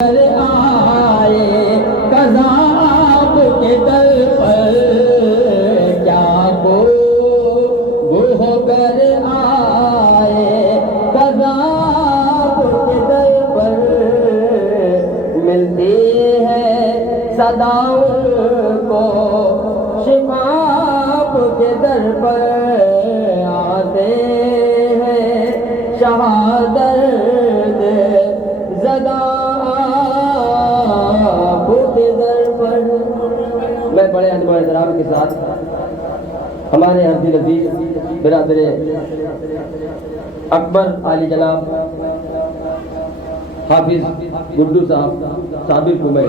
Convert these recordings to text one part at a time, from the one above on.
آئے کذاب کے در پر کیا گو ہو کر آئے کذاب کے در پر ملتی ہے صداؤں کو شفاف کے در پر آتے ہیں شہادت زدہ میں بڑے ادب و احترام کے ساتھ ہمارے حمدی نبی برادر اکبر علی جناب حافظ گڈو صاحب صابر کو میں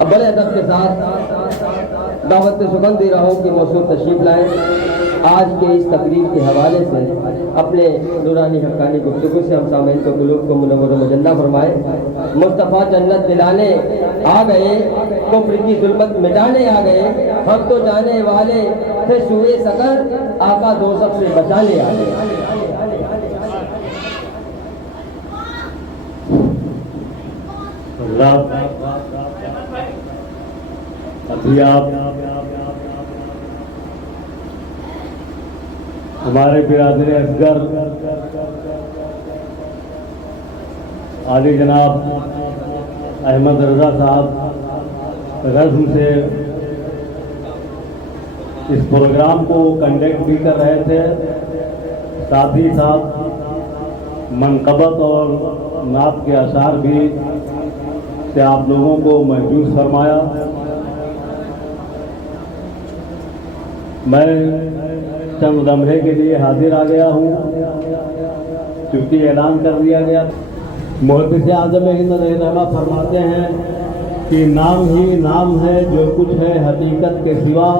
اب بڑے ادب کے ساتھ دعوت سخن دے رہا ہوں کہ موصول تشریف لائیں آج کے اس تقریب کے حوالے سے اپنے نورانی حقانی گفتگو سے ہم سامعین کو قلوب کو منور و مجنہ فرمائے. مصطفیٰ جنت دلانے آ گئے کفر کی ظلمت مٹانے آ گئے ہم تو جانے والے تھے سوئے سقر آقا دوزخ سے بچانے آ گئے. ابھی آپ ہمارے برادر اصغر عالی جناب احمد رضا صاحب رزم سے اس پروگرام کو کنڈکٹ بھی کر رہے تھے، ساتھ ہی ساتھ منقبت اور نعت کے اشعار بھی سے آپ لوگوں کو محجوز فرمایا. میں چند لمحے کے لیے حاضر آ گیا ہوں چونکہ اعلان کر دیا گیا. محدث اعظم ہند رحمہ فرماتے ہیں کہ نام ہی نام ہے جو کچھ ہے حقیقت کے سوا،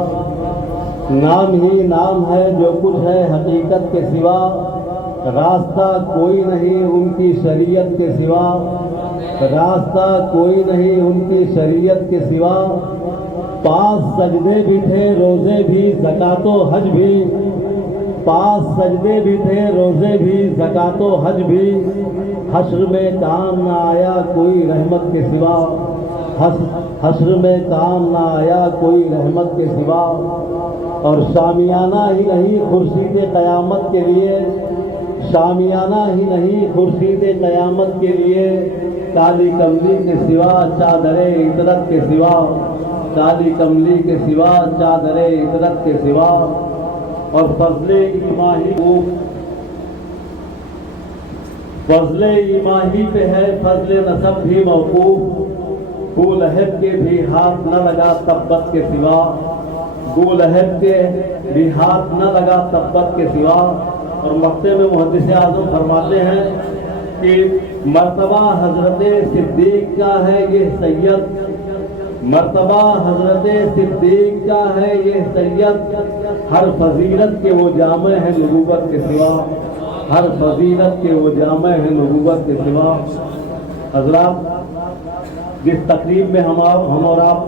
نام ہی نام ہے جو کچھ ہے حقیقت کے سوا، راستہ کوئی نہیں ان کی شریعت کے سوا، راستہ کوئی نہیں ان کی شریعت کے سوا. پاس سجدے بھی تھے روزے بھی زکوٰۃ و حج بھی، پاس سجدے بھی تھے روزے بھی زکوٰۃ و حج بھی، حشر میں کام نہ آیا کوئی رحمت کے سوا، حشر میں کام نہ آیا کوئی رحمت کے سوا. اور شامیانہ ہی نہیں خورشید قیامت کے لیے، شامیانہ ہی نہیں خورشید قیامت کے لیے، کالی کملی کے سوا چادر عطرت کے سوا، کالی کملی کے سوا چادر عطرت کے سوا. اور فضل ایماہی پہ ہے فضل نسب بھی موقوف، بو لہب کے بھی ہاتھ نہ لگا تبت کے سوا، بو لہب کے بھی ہاتھ نہ لگا تبت کے سوا. اور مقطع میں محدث اعظم فرماتے ہیں کہ مرتبہ حضرت صدیق کا ہے یہ سید، مرتبہ حضرت صدیق کا ہے یہ سید، ہر فضیلت کے وہ جامع ہیں نبوت کے سوا، ہر فضیلت کے وہ جامع ہیں نبوت کے سوا. حضرات جس تقریب میں ہم اور آپ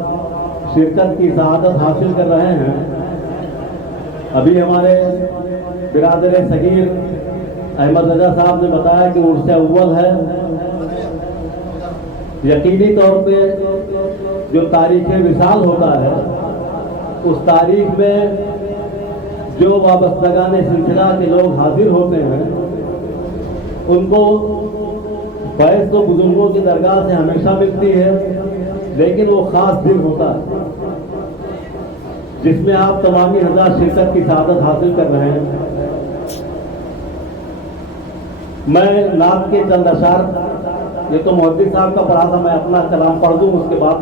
شرکت کی سعادت حاصل کر رہے ہیں، ابھی ہمارے برادر صغیر احمد رضا صاحب نے بتایا کہ عرس اول ہے. یقینی طور پہ جو تاریخ وصال ہوتا ہے اس تاریخ میں جو وابستگان سلسلہ کے لوگ حاضر ہوتے ہیں ان کو فیض تو بزرگوں کی درگاہ سے ہمیشہ ملتی ہے، لیکن وہ خاص دن ہوتا ہے جس میں آپ تمامی حضرات شرکت کی سعادت حاصل کر رہے ہیں. میں نعت کے چند اشعار، یہ تو محدث صاحب کا پڑھا تھا، میں اپنا کلام پڑھ دوں، اس کے بعد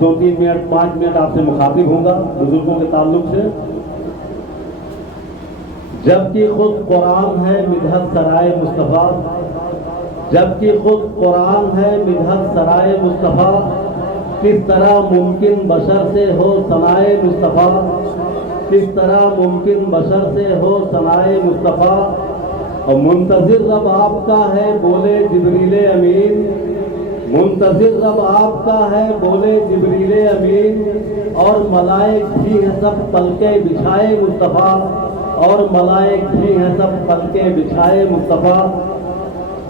2-3 منٹ 5 منٹ آپ سے مخاطب ہوں گا بزرگوں کے تعلق سے. جبکہ خود قرآن ہے مدحت سرائے مصطفیٰ، جبکہ خود قرآن ہے مدحت سرائے مصطفیٰ، کس طرح ممکن بشر سے ہو ثنائے مصطفیٰ، کس طرح ممکن بشر سے ہو ثنائے مصطفیٰ. اور منتظر رب آپ کا ہے بولے جبریل امین، منتظر رب آپ کا ہے بولے جبریل امین، اور ملائک بھی ہیں سب پلکیں بچھائے مصطفیٰ، اور ملائک بھی ہیں سب پلکیں بچھائے مصطفیٰ.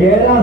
11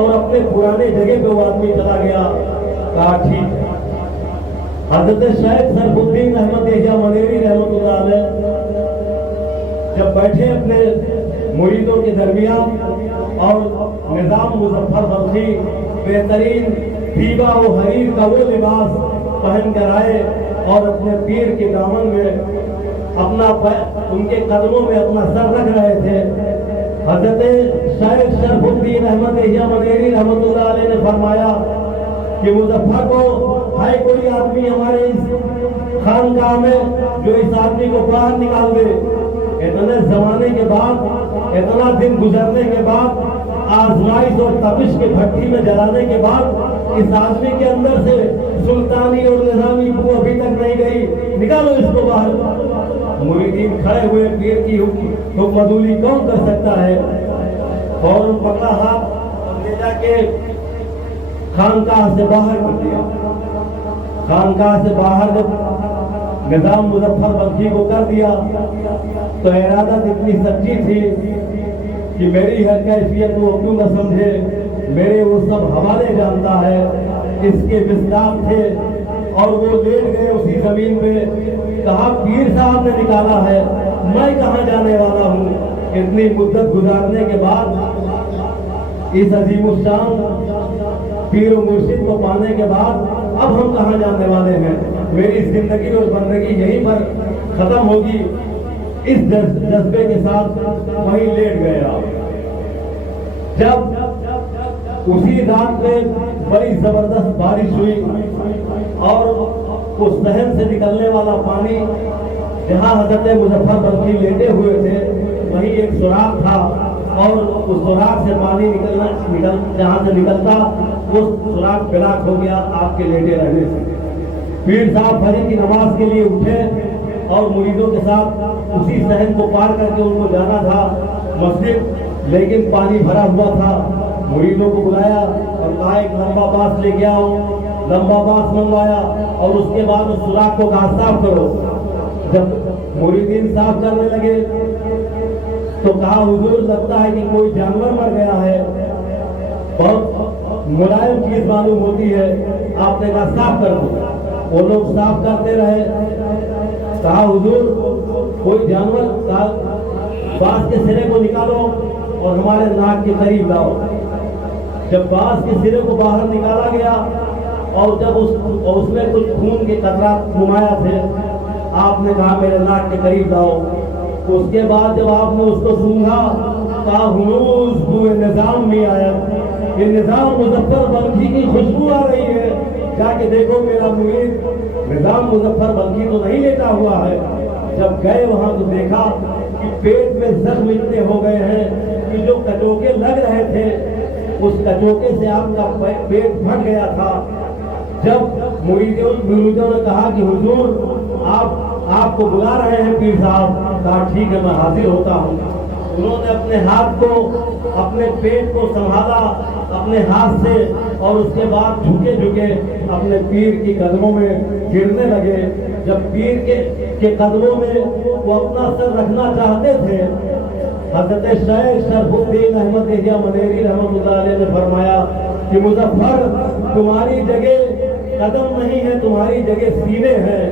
اور اپنے پرانے جگہ پہ وہ آدمی چلا گیا. کہا ٹھیک ہے. حضرت شیخ سرف الدین احمد یحییٰ منیری رحمۃ اللہ علیہ جب بیٹھے اپنے مریدوں کے درمیان اور نظام مظفر بلخی بہترین دیبا و حریر کا وہ لباس پہن کر آئے اور اپنے پیر کے دامن میں ان کے قدموں میں اپنا سر رکھ رہے تھے. حضرت شیخ شرف الدین احمد یحییٰ منیری رحمۃ اللہ علیہ نے فرمایا کہ مظفر کو ہے کوئی آدمی ہمارے اس خانقاہ میں جو اس آدمی کو باہر نکال دے. اتنے زمانے کے بعد، اتنا دن گزرنے کے بعد، آزمائش اور تپش کے بھٹی میں جلانے کے بعد اس آدمی کے اندر سے سلطانی اور نظامی بو ابھی تک نہیں گئی، نکالو اس کو باہر. مریدین کھڑے ہوئے، پیر کی حکم عدولی کون کر سکتا ہے؟ فوراً پکڑا ہاتھ لے جا کے خانقاہ سے باہر کر دیا. خانقاہ سے باہر جب نظام مظفر بلخی کو کر دیا تو ارادت اتنی سچی تھی کہ میری ہر کیفیت وہ کیوں نہ سمجھے، میرے وہ سب حوالے جانتا ہے. اس کے مصداق تھے اور وہ لیٹ گئے اسی زمین پہ. کہا پیر صاحب نے نکالا ہے، میں کہاں جانے والا ہوں. اتنی مدت گزارنے کے بعد، اس عظیم الشان پیر و مرشد کو پانے کے بعد اب ہم کہاں جانے والے ہیں؟ میری زندگی اور بندگی یہیں پر ختم ہوگی. اس جذبے کے ساتھ وہیں لیٹ گیا. جب اسی رات میں بڑی زبردست بارش ہوئی اور اس صحن سے نکلنے والا پانی جہاں حضرت مظفر بلخی لیٹے ہوئے تھے وہیں ایک سوراخ تھا اور اس سوراخ سے پانی جہاں سے نکلتا وہ سوراخ بلاک ہو گیا آپ کے لیٹے رہنے سے. پیر صاحب فجر کی نماز کے لیے اٹھے اور مریدوں کے ساتھ اسی صحن کو پار کر کے ان کو جانا تھا مسجد، لیکن پانی بھرا ہوا تھا. مریدوں کو بلایا اور کہا ایک لمبا بانس لے کے آؤ. لمبا بانس منگوایا اور اس کے بعد اس سوراخ کو کہا صاف کرو. جب مریدین صاف کرنے لگے تو کہا حضور لگتا ہے کہ کوئی جانور مر گیا ہے، بہت ملائم چیز معلوم ہوتی ہے. آپ نے کہا صاف کر دو. وہ لوگ صاف کرتے رہے. کہا حضور کوئی جانور، بانس کے سرے کو نکالو اور ہمارے ناک کے قریب لاؤ. جب بانس کے سرے کو باہر نکالا گیا اور جب اس میں کچھ خون کے قطرات نمایاں تھے، آپ نے کہا میرے ناک کے قریب لاؤ. اس کے بعد جب آپ نے اس کو سونگھا کہا ہنوز بوئے نظام میں آیا، یہ نظام مظفر بلخی کی خوشبو آ رہی ہے. جا کے دیکھو میرا مرید نظام مظفر بلخی تو نہیں لیٹا ہوا ہے. جب گئے وہاں تو دیکھا کہ پیٹ میں زخم اتنے ہو گئے ہیں کہ جو کچوکے لگ رہے تھے اس کچوکے سے آپ کا پیٹ پھٹ گیا تھا. جب مریدوں نے کہا کہ حضور آپ کو بلا رہے ہیں پیر صاحب، کہا ٹھیک ہے میں حاضر ہوتا ہوں. انہوں نے اپنے ہاتھ کو، اپنے پیٹ کو سنبھالا اپنے ہاتھ سے اور اس کے بعد جھکے جھکے اپنے پیر کی قدموں میں گرنے لگے. جب پیر کے قدموں میں وہ اپنا سر رکھنا چاہتے تھے، حضرت شیخ شرف الدین احمد یحییٰ منیری رحمۃ اللہ علیہ نے فرمایا کہ مظفر تمہاری جگہ قدم نہیں ہے، تمہاری جگہ سینے ہیں.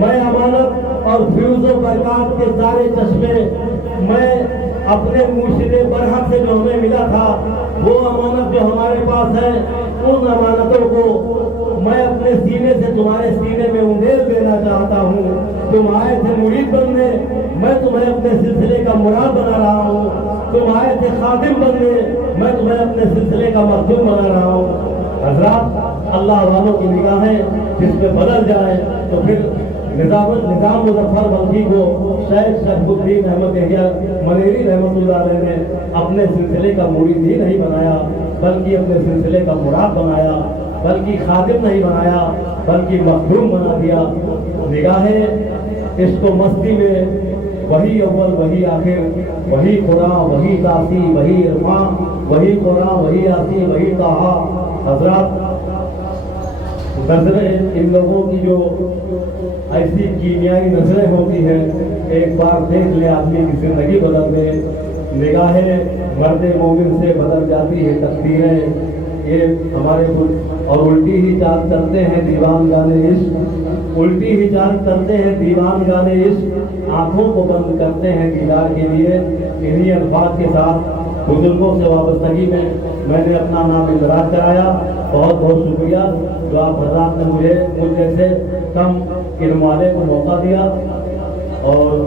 میں امانت اور فیوز و برکات کے سارے چشمے میں اپنے مرشد برحق سے جو ہمیں ملا تھا وہ امانت جو ہمارے پاس ہے ان امانتوں کو میں اپنے سینے سے تمہارے سینے میں اندھیل دینا چاہتا ہوں. تم آئے تھے مرید بننے، میں تمہیں اپنے سلسلے کا مراد بنا رہا ہوں. تم آئے تھے خادم بننے، میں تمہیں اپنے سلسلے کا مخدوم بنا رہا ہوں. حضرات اللہ والوں کی نگاہیں جس پہ بدل جائیں تو پھر نظام مظفر بلخی کو شیخ شرف الدین احمد یحییٰ منیری رحمۃ اللہ علیہ نے اپنے سلسلے کا مرید ہی نہیں بنایا بلکہ اپنے سلسلے کا مراد بنایا، بلکہ خادم نہیں بنایا بلکہ مخدوم بنا دیا. نگاہیں عشق و مستی میں وہی اول وہی آخر، وہی قرآن وہی تاسی وہی عرفان، وہی قرآن وہی آسی وہی طہا. حضرات نظریں ان لوگوں کی جو ایسی کیمیائی نظریں ہوتی ہیں ایک بار دیکھ لے آدمی کی زندگی بدل دے. نگاہیں مرد مومن سے بدل جاتی ہے تقدیریں. یہ ہمارے اور الٹی ہی چال کرتے ہیں دیوان گانے عشق، الٹی ہی چال کرتے ہیں دیوان گانے عشق، آنکھوں کو بند کرتے ہیں دیدار کے لیے۔ انہی الفاظ کے ساتھ بزرگوں سے وابستگی میں نے اپنا نام اندراج کرایا۔ بہت بہت شکریہ جو آپ حضرات نے مجھ جیسے کم علم والے کو موقع دیا، اور